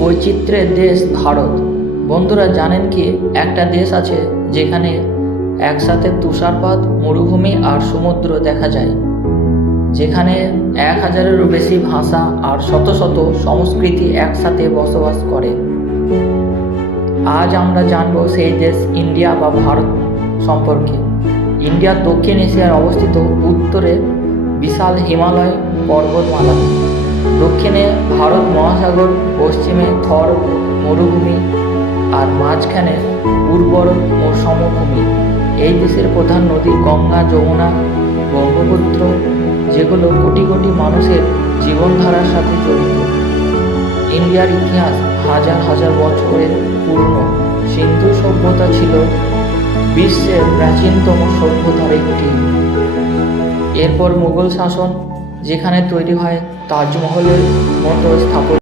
বৈচিত্র্যের দেশ ভারত। বন্ধুরা, জানেন কি একটা দেশ আছে যেখানে একসাথে তুষারপাত, মরুভূমি আর সমুদ্র দেখা যায়, যেখানে 1000-এরও বেশি ভাষা আর শত শত সংস্কৃতি একসাথে বসবাস করে। আজ আমরা জানবো সেই দেশ ইন্ডিয়া বা ভারত সম্পর্কে। ইন্ডিয়া দক্ষিণ এশিয়ার অবস্থিত, উত্তরে বিশাল হিমালয় পর্বতমালা, দক্ষিণে ভারত মহাসাগর, পশ্চিমে থর মরুভূমি আর মাঝখানে উর্বর সমভূমি। এই দেশের প্রধান নদী গঙ্গা, যমুনা, ব্রহ্মপুত্র, যেগুলো কোটি কোটি মানুষের জীবনধারার সাথে জড়িত। ইন্ডিয়ার ইতিহাস হাজার হাজার বছরের পুরনো। সিন্ধু সভ্যতা ছিল বিশ্বের প্রাচীনতম সভ্যতার একটি। এরপর মুঘল শাসন, যেখানে তৈরি হয় তাজমহলের মতো স্থাপত্য।